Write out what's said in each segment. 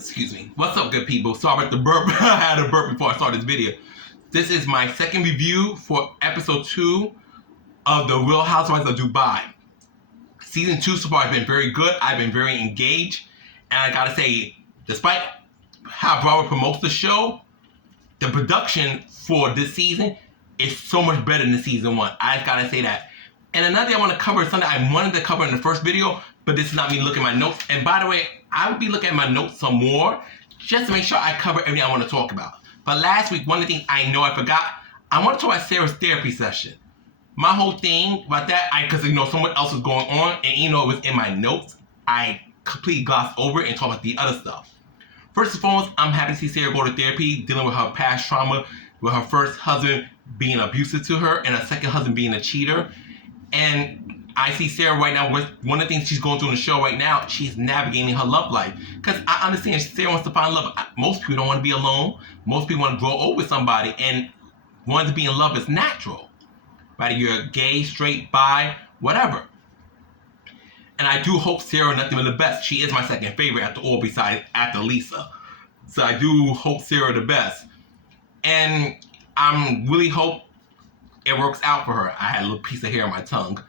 Excuse me. What's up, good people? Sorry about the burp. I had a burp before I started this video. This is my second review for episode 2 of The Real Housewives of Dubai. Season 2 so far has been very good. I've been very engaged. And I gotta say, despite how Bravo promotes the show, the production for this season is so much better than season 1. I just gotta say that. And another thing I want to cover is something I wanted to cover in the first video, but this is not me looking at my notes. And by the way, I will be looking at my notes some more, just to make sure I cover everything I want to talk about. But last week, one of the things I know I forgot, I want to talk about Sarah's therapy session. My whole thing about that, because someone else was going on, and it was in my notes, I completely glossed over it and talked about the other stuff. First and foremost, I'm happy to see Sarah go to therapy, dealing with her past trauma, with her first husband being abusive to her, and her second husband being a cheater. And I see Sarah right now with one of the things she's going through in the show right now, she's navigating her love life. Because I understand Sarah wants to find love. Most people don't want to be alone. Most people want to grow old with somebody. And wanting to be in love is natural. Whether you're gay, straight, bi, whatever. And I do hope Sarah nothing but the best. She is my second favorite after all, besides after Lisa. So I do hope Sarah the best. And I really hope it works out for her. I had a little piece of hair on my tongue.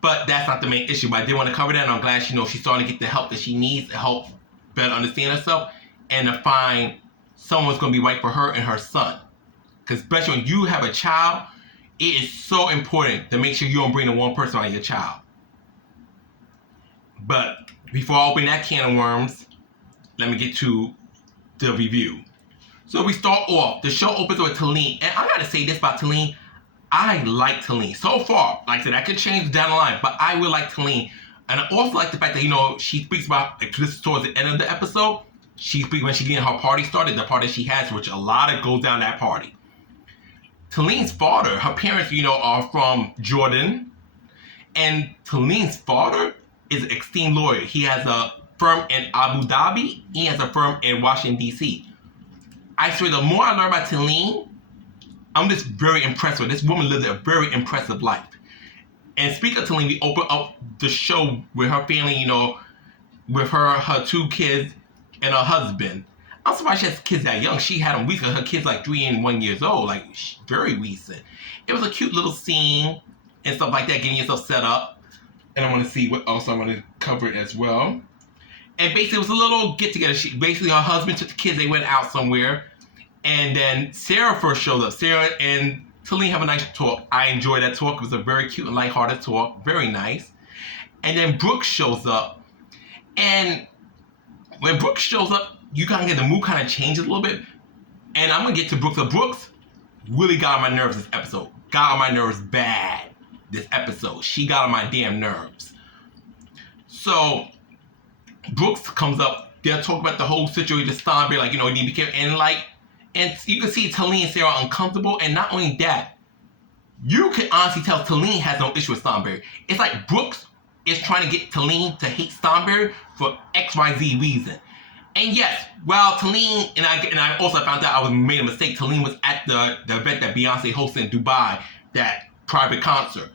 But that's not the main issue. But I did want to cover that, and I'm glad she's starting to get the help that she needs to help better understand herself and to find someone's going to be right for her and her son. Because especially when you have a child, it is so important to make sure you don't bring the one person on your child. But before I open that can of worms, let me get to the review. So we start off. The show opens with Talene. And I gotta say this about Talene. I like Talene. So far, like I said, that could change down the line, but I will like Talene. And I also like the fact that, she speaks about, this towards the end of the episode, she speaks when she getting her party started, the party she has, which a lot of goes down that party. Talene's father, her parents, are from Jordan. And Talene's father is an esteemed lawyer. He has a firm in Abu Dhabi. He has a firm in Washington, D.C. I swear, the more I learn about Talene, I'm just very impressed with her. This woman lives a very impressive life. And speaking of Talene, we open up the show with her family, with her 2 kids and her husband. I'm surprised she has kids that young. She had them recent. Her kids like 3 and 1 years old, like very recent. It was a cute little scene and stuff like that, getting yourself set up. And I want to see what else I want to cover it as well. And basically, it was a little get together. Basically, her husband took the kids. They went out somewhere. And then Sarah first showed up. Sarah and Talene have a nice talk. I enjoyed that talk. It was a very cute and lighthearted talk. Very nice. And then Brooke shows up. And when Brooke shows up, you kind of get the mood kind of changes a little bit. And I'm going to get to Brooke. So Brooks really got on my nerves this episode. Got on my nerves bad this episode. She got on my damn nerves. So Brooks comes up. They'll talk about the whole situation with Stanberry. Like, you need to be careful. And you can see Talene and Sarah are uncomfortable. And not only that, you can honestly tell Talene has no issue with Stanberry. It's like Brooks is trying to get Talene to hate Stanberry for XYZ reason. And yes, while Talene, and I also found out I made a mistake. Talene was at the event that Beyonce hosted in Dubai, that private concert.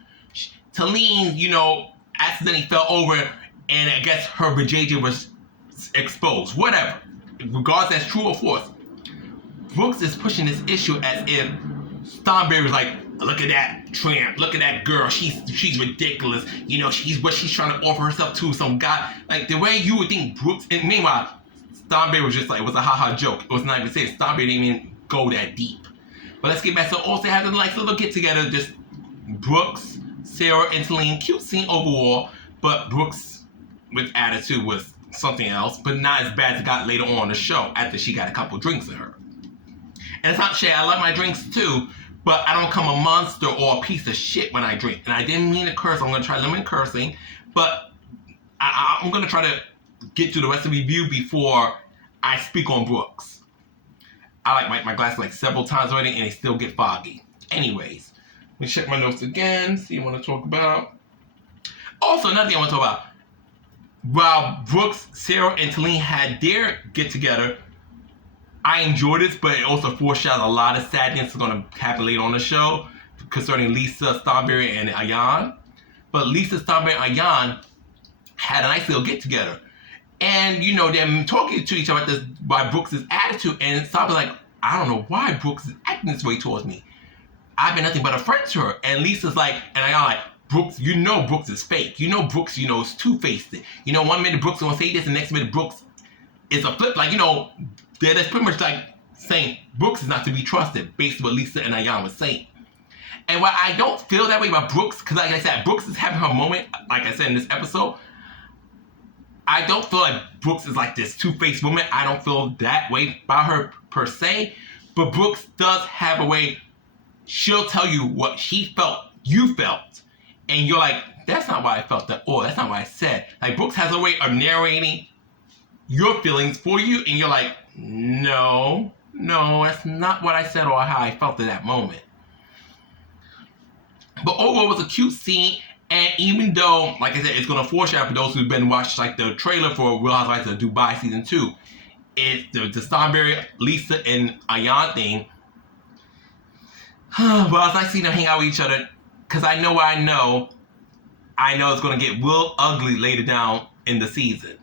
Talene, accidentally fell over, and I guess her vajayjay was exposed. Whatever. Regardless that's true or false. Brooks is pushing this issue as if Stanberry was like, look at that tramp, look at that girl, she's ridiculous. She's trying to offer herself to some guy. Like, the way you would think Brooks, and meanwhile, Stanberry was just like, it was a haha joke. It was not even serious. Stanberry didn't even go that deep. But let's get back. So also having like a little get together, just Brooks, Sarah, and Talene. Cute scene overall, but Brooks with attitude was something else, but not as bad as it got later on in the show after she got a couple drinks in her. And it's not shade, I like my drinks too, but I don't come a monster or a piece of shit when I drink. And I didn't mean to curse. I'm going to try limiting cursing, but I'm going to try to get through the rest of the review before I speak on Brooks. I like my glasses like several times already, and they still get foggy. Anyways, let me check my notes again, see what I want to talk about. Also, another thing I want to talk about. While Brooks, Sarah, and Talene had their get-together, I enjoyed this, but it also foreshadowed a lot of sadness that's going to happen later on the show concerning Lisa, Stanberry, and Ayan. But Lisa, Stanberry, and Ayan had a nice little get-together. And, you know, they're talking to each other about this, by Brooks' attitude. And Sabi's like, I don't know why Brooks is acting this way towards me. I've been nothing but a friend to her. And Lisa's like, and I'm like, Brooks, you know Brooks is fake. You know Brooks, you know, is two-faced. You know, one minute Brooks is going to say this, and the next minute Brooks is a flip. Like, you know, that's pretty much like saying Brooks is not to be trusted, based on what Lisa and Ayan was saying. And while I don't feel that way about Brooks, because like I said, Brooks is having her moment, like I said in this episode, I don't feel like Brooks is like this two-faced woman. I don't feel that way about her per se. But Brooks does have a way, she'll tell you what she felt, you felt. And you're like, that's not why I felt that, or that's not what I said. Like, Brooks has a way of narrating your feelings for you, and you're like, no, that's not what I said or how I felt at that moment. But overall, it was a cute scene. And even though, like I said, it's going to foreshadow for those who've been watching like the trailer for Real Housewives of Dubai Season 2, it's the Starberry, Lisa, and Ayan thing. But it's nice seeing them hang out with each other, because I know what I know it's going to get real ugly later down in the season.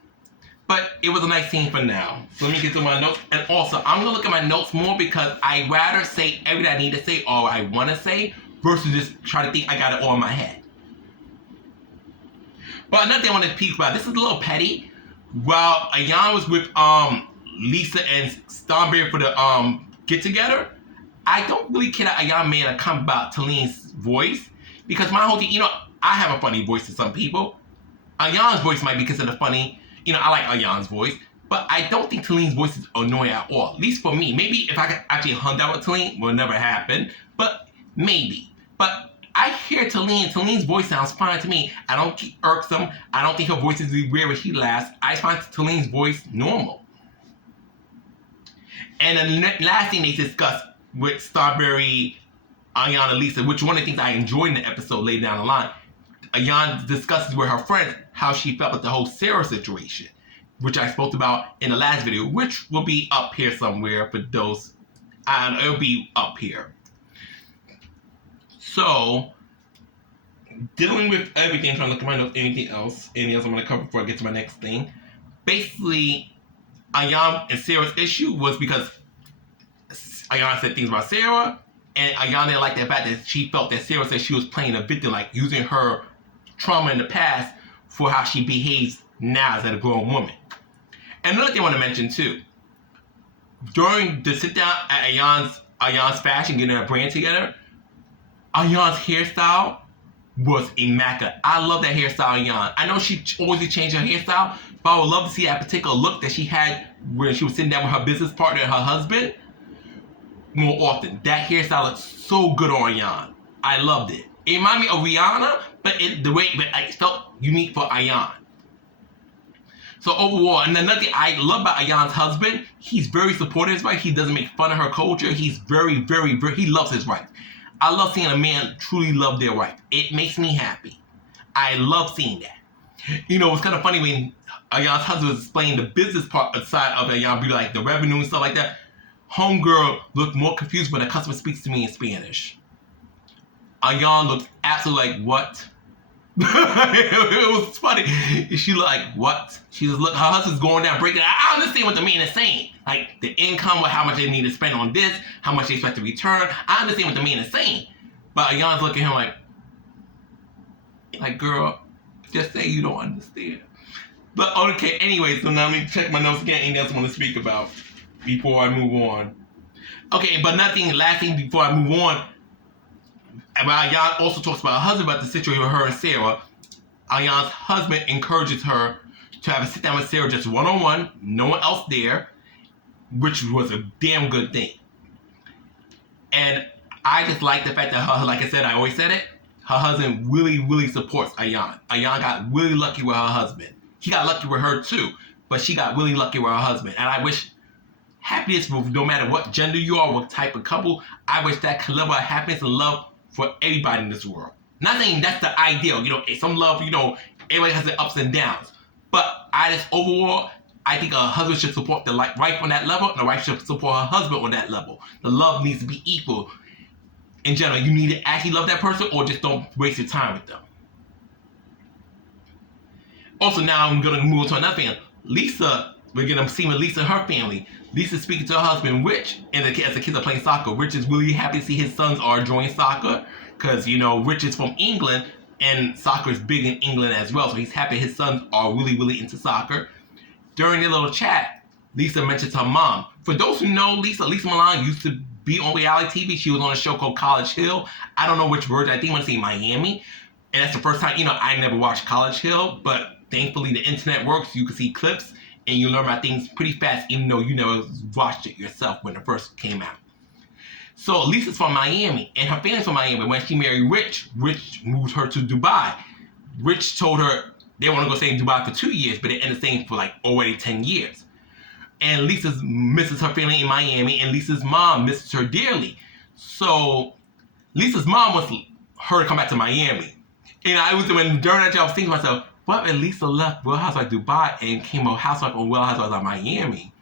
But it was a nice scene for now. So let me get to my notes. And also, I'm going to look at my notes more, because I'd rather say everything I need to say or I want to say versus just try to think I got it all in my head. But another thing I want to speak about, this is a little petty. While Ayan was with Lisa and Starberry for the get together, I don't really care that Ayan made a comment about Talene's voice, because my whole thing, you know, I have a funny voice to some people. Ayan's voice might be considered funny. You know, I like Ayan's voice, but I don't think Talene's voice is annoying at all. At least for me. Maybe if I could actually hunt out with Talene, will never happen. But maybe. But I hear Talene's voice sounds fine to me. I don't get irksome. I don't think her voice is weird when she laughs. I find Talene's voice normal. And the last thing they discussed with Starberry, Ayan, and Lisa, which one of the things I enjoyed in the episode later down the line, Ayan discusses with her friends how she felt with the whole Sarah situation, which I spoke about in the last video, which will be up here somewhere for those. It'll be up here. So, dealing with everything, trying to look at my notes, anything else I'm going to cover before I get to my next thing. Basically, Ayan and Sarah's issue was because Ayan said things about Sarah, and Ayan didn't like the fact that she felt that Sarah said she was playing a victim, like using her trauma in the past for how she behaves now as a grown woman. And another thing I want to mention too, during the sit down at Ayan's fashion, getting her brand together, Ayan's hairstyle was immaculate. I love that hairstyle, Ayan. I know she always changed her hairstyle, but I would love to see that particular look that she had when she was sitting down with her business partner and her husband more often. That hairstyle looked so good on Ayan. I loved it. It reminded me of Rihanna, but it felt unique for Ayan. So overall, and another thing I love about Ayan's husband, he's very supportive of his wife. He doesn't make fun of her culture. He's very, he loves his wife. I love seeing a man truly love their wife. It makes me happy. I love seeing that. You know, it's kind of funny when Ayan's husband was explaining the business part side of Ayan, be like the revenue and stuff like that. Homegirl looked more confused when a customer speaks to me in Spanish. Ayan looked absolutely like, what? It was funny. She looked like, what? She just looked, her husband's going down, breaking. I understand what the man is saying. Like, the income, how much they need to spend on this, how much they expect to return. I understand what the man is saying. But Ayan's looking at him like, girl, just say you don't understand. But, okay, anyway, so now let me check my notes again. Anything else I want to speak about before I move on? Okay, but last thing before I move on, Ayan also talks about her husband, about the situation with her and Sarah. Ayan's husband encourages her to have a sit down with Sarah just one-on-one, no one else there, which was a damn good thing. And I just like the fact that her, like I said, I always said it, her husband really supports Ayan. Ayan got really lucky with her husband. He got lucky with her too, but she got really lucky with her husband. And I wish happiness, no matter what gender you are, what type of couple, I wish that level of happiness and love for everybody in this world. Not saying that's the ideal, you know, some love, you know, everybody has their ups and downs. But overall, I think a husband should support the wife on that level, and the wife should support her husband on that level. The love needs to be equal. In general, you need to actually love that person, or just don't waste your time with them. Also, now I'm going to move on to another thing. Lisa, we're gonna see with Lisa and her family. Lisa's speaking to her husband, Rich, and as the kids are playing soccer. Rich is really happy to see his sons are enjoying soccer because, Rich is from England and soccer is big in England as well. So he's happy his sons are really, really into soccer. During their little chat, Lisa mentions her mom. For those who know Lisa Milan used to be on reality TV. She was on a show called College Hill. I don't know which version. I think I want to say Miami. And that's the first time, I never watched College Hill, but thankfully the internet works. You can see clips and you learn about things pretty fast, even though you never watched it yourself when it first came out. So Lisa's from Miami, and her family's from Miami. When she married Rich, Rich moved her to Dubai. Rich told her they want to go stay in Dubai for 2 years, but they ended up staying for like already 10 years. And Lisa misses her family in Miami, and Lisa's mom misses her dearly. So Lisa's mom wants her to come back to Miami. And during that job, I was thinking to myself, what if Lisa left Real Housewives of Dubai and came a housewife on Real Housewives of Miami?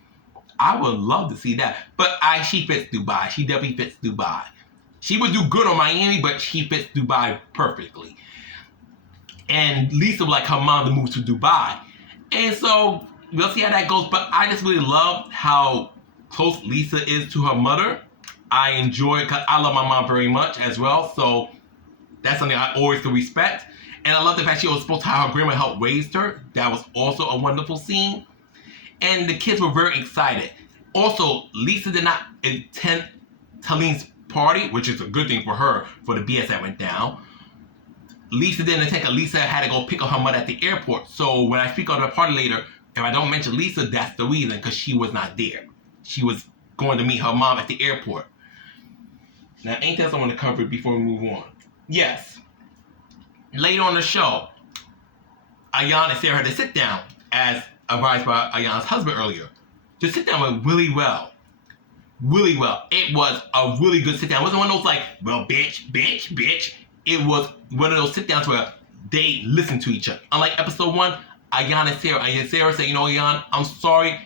I would love to see that. But she fits Dubai. She definitely fits Dubai. She would do good on Miami, but she fits Dubai perfectly. And Lisa would like her mom to move to Dubai. And so we'll see how that goes. But I just really love how close Lisa is to her mother. I enjoy it because I love my mom very much as well. So that's something I always can respect. And I love the fact she was supposed to have her grandma help raise her. That was also a wonderful scene. And the kids were very excited. Also, Lisa did not attend Talene's party, which is a good thing for her, for the BS that went down. Lisa didn't attend because Lisa had to go pick up her mother at the airport. So when I speak on the party later, if I don't mention Lisa, that's the reason, because she was not there. She was going to meet her mom at the airport. Now, anything else I want to cover before we move on? Yes. Later on the show, Ayan and Sarah had to sit down, as advised by Ayan's husband earlier. To sit down went really well. Really well. It was a really good sit down. It wasn't one of those like, well, bitch. It was one of those sit downs where they listened to each other. Unlike episode 1, Ayan and Sarah said, Ayan, I'm sorry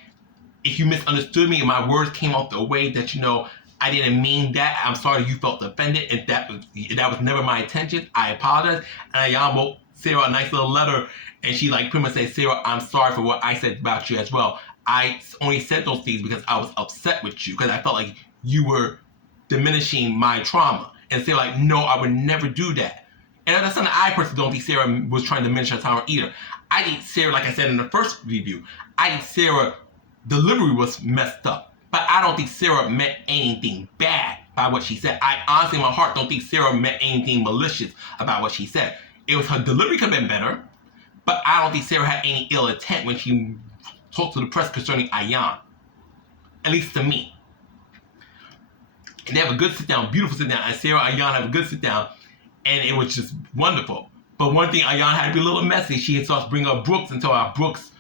if you misunderstood me and my words came off the way that, I didn't mean that. I'm sorry you felt offended, and that was never my intention. I apologize. And Ayan wrote Sarah a nice little letter, and she pretty much said, Sarah, I'm sorry for what I said about you as well. I only said those things because I was upset with you, because I felt like you were diminishing my trauma. And Sarah no, I would never do that. And that's something I personally don't think Sarah was trying to diminish her trauma either. I think Sarah, like I said in the first review, I think Sarah's delivery was messed up. But I don't think Sarah meant anything bad by what she said. I honestly, in my heart, don't think Sarah meant anything malicious about what she said. It was her delivery could have been better, but I don't think Sarah had any ill intent when she talked to the press concerning Ayan. At least to me. And they have a good sit down, beautiful sit down, and Sarah and Ayan have a good sit down, and it was just wonderful. But one thing, Ayan had to be a little messy. She had started to bring up Brooks until Brooks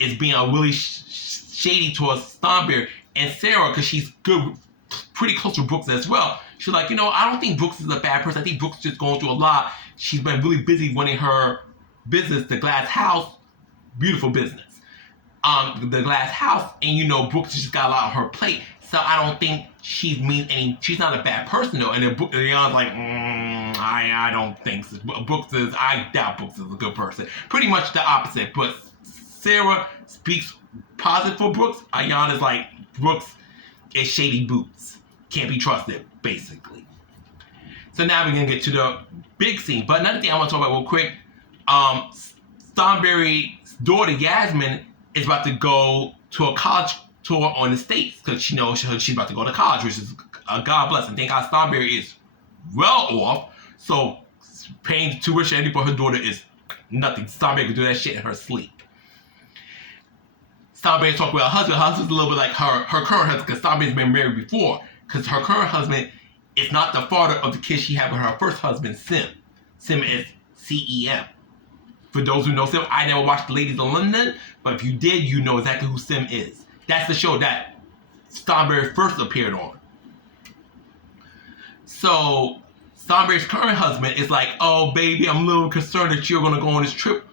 is being really shady towards Thornberry. And Sarah, because she's good, pretty close to Brooks as well, she's like, I don't think Brooks is a bad person. I think Brooks is just going through a lot. She's been really busy running her business, the Glass House, beautiful business. The Glass House, and Brooks just got a lot on her plate. So I don't think she's not a bad person though. And then Ayan's like, I don't think so. I doubt Brooks is a good person. Pretty much the opposite. But Sarah speaks positive for Brooks. Ayan is like, Brooks is shady boots. Can't be trusted, basically. So now we're going to get to the big scene. But another thing I want to talk about real quick. Thornberry's daughter, Yasmin, is about to go to a college tour on the States. Because she knows she's about to go to college, which is God bless. And thank God Thornberry is well off. So paying tuition for her daughter is nothing. Thornberry can do that shit in her sleep. Thornberry talked with her husband. Her husband's a little bit like her current husband, because Thornberry's been married before. Because her current husband is not the father of the kids she had with her first husband, Sim. Sim is C-E-M. For those who know Sim, I never watched The Ladies of London, but if you did, you know exactly who Sim is. That's the show that Thornberry first appeared on. So Thornberry's current husband is like, oh baby, I'm a little concerned that you're going to go on this trip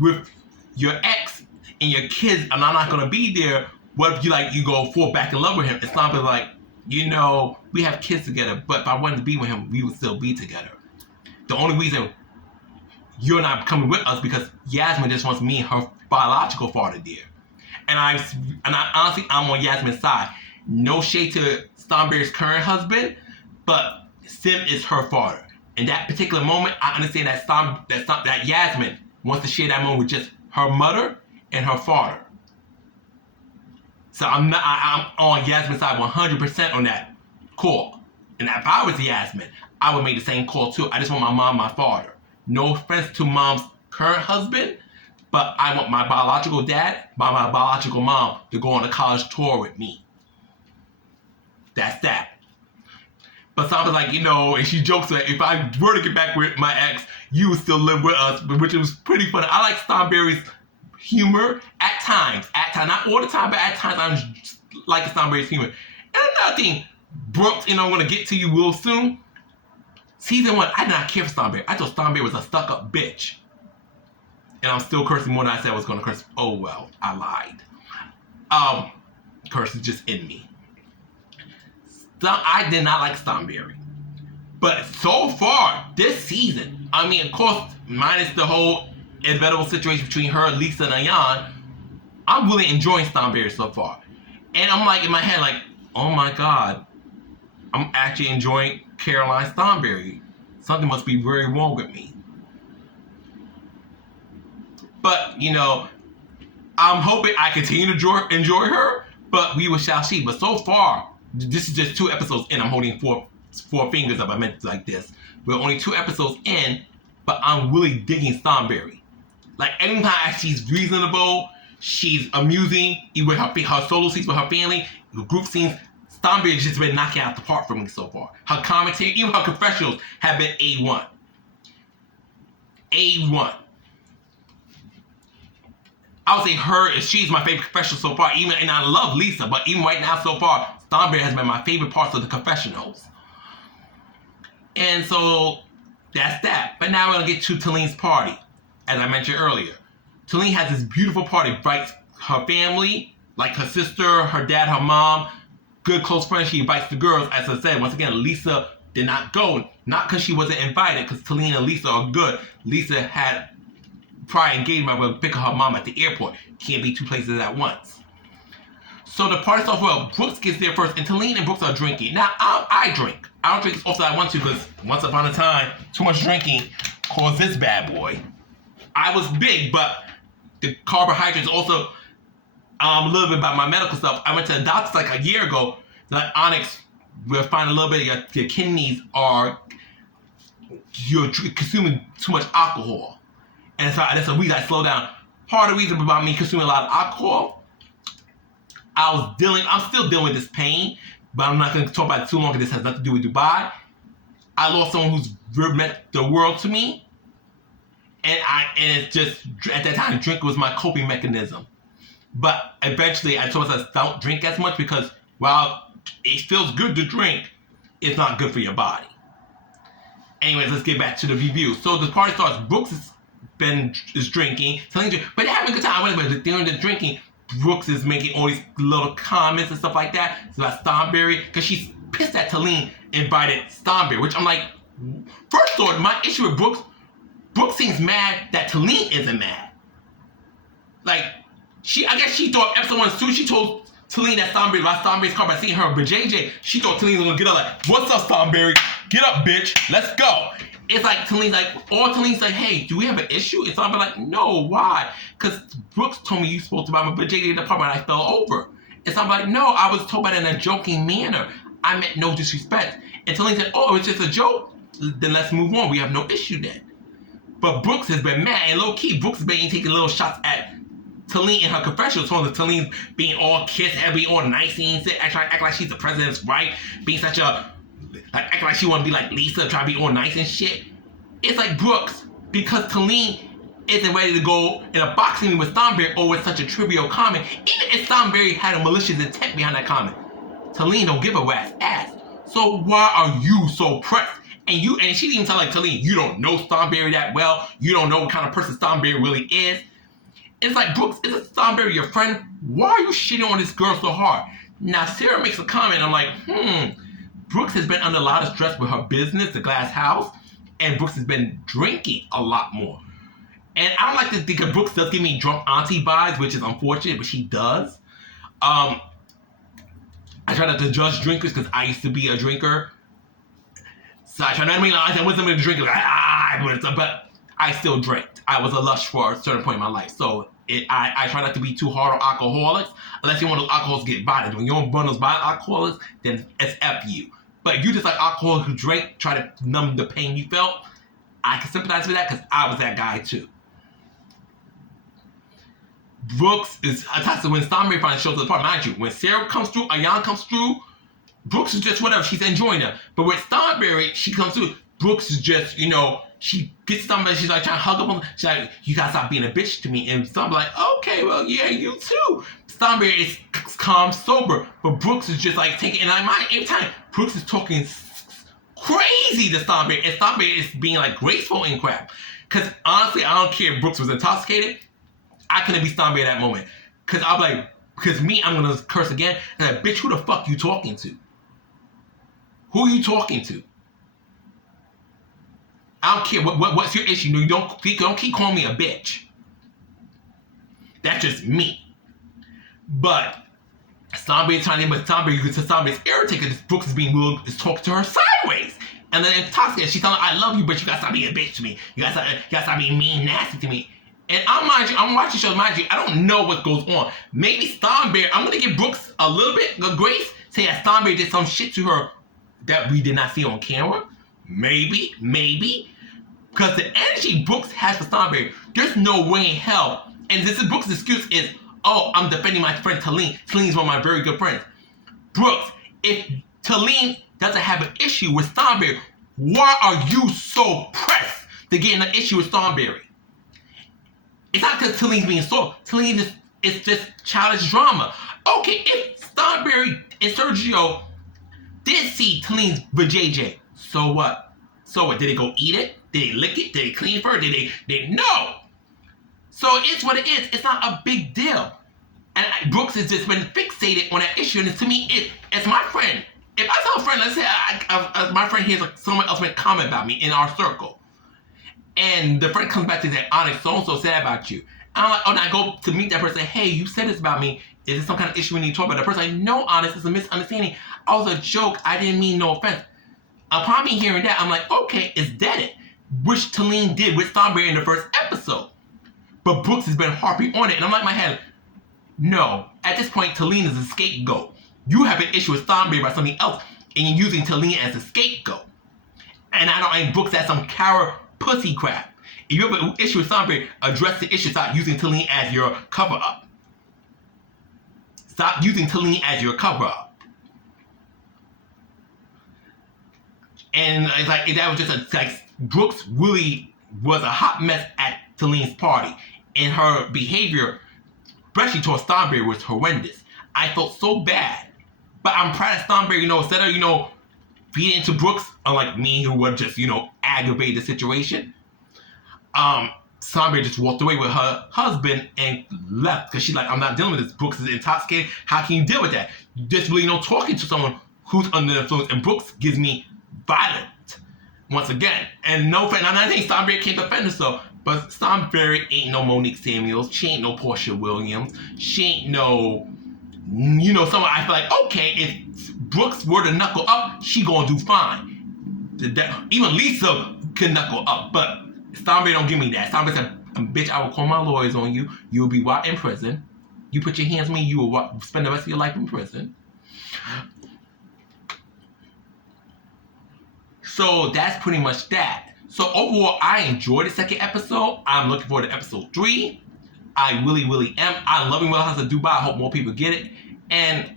with your ex and your kids, and I'm not gonna be there. What if you go fall back in love with him? It's not like, we have kids together, but if I wanted to be with him, we would still be together. The only reason you're not coming with us because Yasmin just wants me and her biological father there. And I honestly, I'm on Yasmin's side. No shade to Starberry's current husband, but Sim is her father. In that particular moment, I understand that Yasmin wants to share that moment with just her mother and her father. So I'm on Yasmin's side 100% on that call. And if I was Yasmin, I would make the same call too. I just want my mom, my father. No offense to mom's current husband, but I want my biological dad, my biological mom to go on a college tour with me. That's that. But Sam's like, and she jokes that if I were to get back with my ex, you would still live with us, which was pretty funny. I like Starberry's humor at times, not all the time, but at times I'm liking Starberry's humor. And another thing, Brooks, I'm going to get to you real soon. Season 1, I did not care for Starberry. I thought Starberry was a stuck-up bitch. And I'm still cursing more than I said I was going to curse. Oh, well, I lied. Curse is just in me. I did not like Starberry. But so far, this season, of course, minus the whole inevitable situation between her, Lisa, and Ayan, I'm really enjoying Starberry so far. And I'm like, in my head, like, oh my God, I'm actually enjoying Caroline Starberry. Something must be very wrong with me. But, I'm hoping I continue to enjoy her, but we shall see. But so far, this is just 2 episodes in. I'm holding four fingers up. I meant like this. We're only 2 episodes in, but I'm really digging Starberry. Like, anytime she's reasonable, she's amusing, even her solo scenes with her family, the group scenes, Starberry's just been knocking out the park for me so far. Her commentary, even her confessionals have been A1. A1. I would say she's my favorite confessional so far, and I love Lisa, but even right now so far, Starberry has been my favorite parts of the confessionals. And so, that's that. But now we're going to get to Talin's party, as I mentioned earlier. Talin has this beautiful party, invites her family, like her sister, her dad, her mom, good close friends. She invites the girls. As I said, once again, Lisa did not go, not because she wasn't invited, because Talin and Lisa are good. Lisa had prior engagement with picking her mom at the airport. Can't be 2 places at once. So the party starts well. Brooks gets there first, and Talin and Brooks are drinking. Now, I drink. I don't drink as often as I want to, because once upon a time, too much drinking caused this bad boy. I was big, but the carbohydrates also, a little bit about my medical stuff. I went to the doctor like a year ago. Like, Onyx, we'll find a little bit of your kidneys you're consuming too much alcohol. And so that's a reason I slowed down. Part of the reason about me consuming a lot of alcohol, I'm still dealing with this pain, but I'm not going to talk about it too long because this has nothing to do with Dubai. I lost someone who's meant the world to me. And it's just, at that time, drink was my coping mechanism. But eventually, I told myself, don't drink as much because while it feels good to drink, it's not good for your body. Anyways, let's get back to the review. So the party starts. Brooks is drinking, but they're having a good time. But during the drinking, Brooks is making all these little comments and stuff like that. So about Starberry, because she's pissed that Talin invited Starberry, which I'm like, first off, my issue with Brooks seems mad that Talin isn't mad. Like, I guess she thought episode 1 too. She told Talin that Starberry's car by seeing her with JJ. She thought Talin was gonna get up like, what's up, Starberry? Get up, bitch. Let's go. It's like Talin's like, hey, do we have an issue? And Starberry's like, no, why? Because Brooks told me you supposed to buy my JJ in the apartment and I fell over. And so I'm like, no, I was told about it in a joking manner. I meant no disrespect. And Talin said, oh, it's just a joke? Then let's move on. We have no issue then. But Brooks has been mad, and low-key, Brooks has been taking little shots at Talin in her confessional, telling Talin being all kiss-heavy, all nice, and act like she's the president's wife, being such a, acting like she want to be like Lisa, trying to be all nice and shit. It's like Brooks, because Talin isn't ready to go in a boxing with Starberry over such a trivial comment, even if Starberry had a malicious intent behind that comment. Talin don't give a rat's ass. So why are you so pressed? And she didn't even tell like Talin, you don't know Starberry that well. You don't know what kind of person Starberry really is. It's like, Brooks, isn't Starberry your friend? Why are you shitting on this girl so hard? Now, Sarah makes a comment. I'm like, Brooks has been under a lot of stress with her business, the glass house, and Brooks has been drinking a lot more. And I don't like to think of Brooks does give me drunk auntie vibes, which is unfortunate, but she does. I try not to judge drinkers because I used to be a drinker. So I try not to mean I wasn't a drinker, but I still drank. I was a lush for a certain point in my life. So I try not to be too hard on alcoholics, unless you're one of those alcoholics get bodied. When you're one of those body alcoholics, then it's F you. But if you just like alcoholics who drank, try to numb the pain you felt, I can sympathize with that because I was that guy too. Brooks is attached to when Starberry finally shows up the part. Mind you, when Sarah comes through, Ayan comes through, Brooks is just whatever. She's enjoying them. But with Starberry, she comes through. Brooks is just, she gets somebody. She's like trying to hug up. She's like, "You gotta stop being a bitch to me." And Starberry like, "Okay, well, yeah, you too." Starberry is calm, sober, but Brooks is just like taking. And I mind every time Brooks is talking crazy to Starberry, and Starberry is being like graceful and crap. Because honestly, I don't care if Brooks was intoxicated. I couldn't be Starberry at that moment. Because I'm like, I'm gonna curse again. And like, bitch, who the fuck you talking to? Who are you talking to? I don't care. What's your issue? No, you don't keep calling me a bitch. That's just me. But Starberry trying to, but Starberry, you can tell Starberry's irritated because Brooks is talking to her sideways. And then intoxicated, she's telling her, "I love you, but you gotta stop being a bitch to me. You gotta stop being mean, nasty to me." And I'm watching shows, mind you, I don't know what goes on. Maybe Starberry, I'm gonna give Brooks a little bit of grace, say that Starberry did some shit to her that we did not see on camera. Maybe. Because the energy Brooks has for Starberry, there's no way in hell. And this is Brooks' excuse is, "Oh, I'm defending my friend Talene. Talene's one of my very good friends." Brooks, if Talene doesn't have an issue with Starberry, why are you so pressed to get in an issue with Starberry? It's not because Talene's being soft. Talene it's just childish drama. Okay, if Starberry and Sergio did see Talene's vajayjay, so what? Did they go eat it? Did they lick it? Did they clean for it? Did they no? So it's what it is. It's not a big deal. And Brooks has just been fixated on that issue. And to me, it's my friend. If I tell a friend, let's say my friend hears someone else make a comment about me in our circle, and the friend comes back to say, "Onyx, so-and-so said about you." And I'm like, and I go to meet that person, "Hey, you said this about me. Is this some kind of issue we need to talk about?" The person like, "No, Onyx, it's a misunderstanding. I was a joke. I didn't mean no offense." Upon me hearing that, I'm like, okay, it's dead. Which Talene did with Starberry in the first episode. But Brooks has been harping on it. And I'm like in my head, no. At this point, Talene is a scapegoat. You have an issue with Starberry by something else, and you're using Talene as a scapegoat. And I don't think Brooks has some coward pussy crap. If you have an issue with Starberry, address the issue. Stop using Talene as your cover-up. Stop using Talene as your cover-up. And it's like that was just like Brooks really was a hot mess at Talene's party, and her behavior, especially towards Starberry, was horrendous. I felt so bad, but I'm proud of Starberry. Instead of feeding into Brooks, unlike me who would just aggravate the situation. Starberry just walked away with her husband and left because she's like, "I'm not dealing with this. Brooks is intoxicated. How can you deal with that? You just really talking to someone who's under the influence." And Brooks gives me violent once again. And no friend, I'm not saying Starberry can't defend herself, but Starberry ain't no Monique Samuels. She ain't no Portia Williams. She ain't no, someone I feel like, okay, if Brooks were to knuckle up, she gonna do fine. Even Lisa can knuckle up, but Starberry don't give me that. Starberry said, "Bitch, I will call my lawyers on you. You will be in prison. You put your hands on me, you will spend the rest of your life in prison." So that's pretty much that. So overall, I enjoyed the second episode. I'm looking forward to episode 3. I really, really am. I'm loving Real Housewives of Dubai. I hope more people get it. And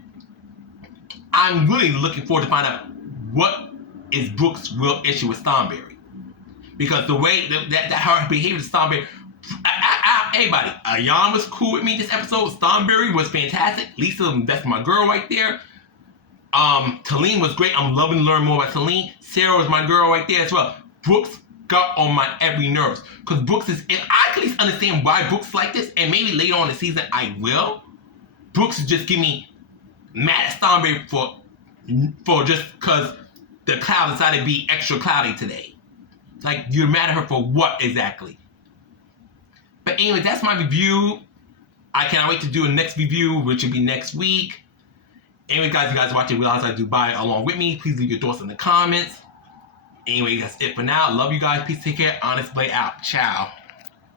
I'm really looking forward to find out what is Brooks' real issue with Starberry. Because the way that her behavior to Starberry, everybody, Ayan was cool with me this episode. Starberry was fantastic. Lisa, that's my girl right there. Talene was great. I'm loving to learn more about Talene. Sarah was my girl right there as well. Brooks got on my every nerves. Because Brooks is, and I can at least understand why Brooks like this, and maybe later on in the season I will. Brooks is just giving me mad at Starberry for just because the cloud decided to be extra cloudy today. Like, you're mad at her for what exactly? But anyway, that's my review. I cannot wait to do a next review, which will be next week. Anyway, guys, you guys watching Real Housewives of Dubai along with me. Please leave your thoughts in the comments. Anyway, that's it for now. Love you guys. Peace. Take care. Honest Blade out. Ciao.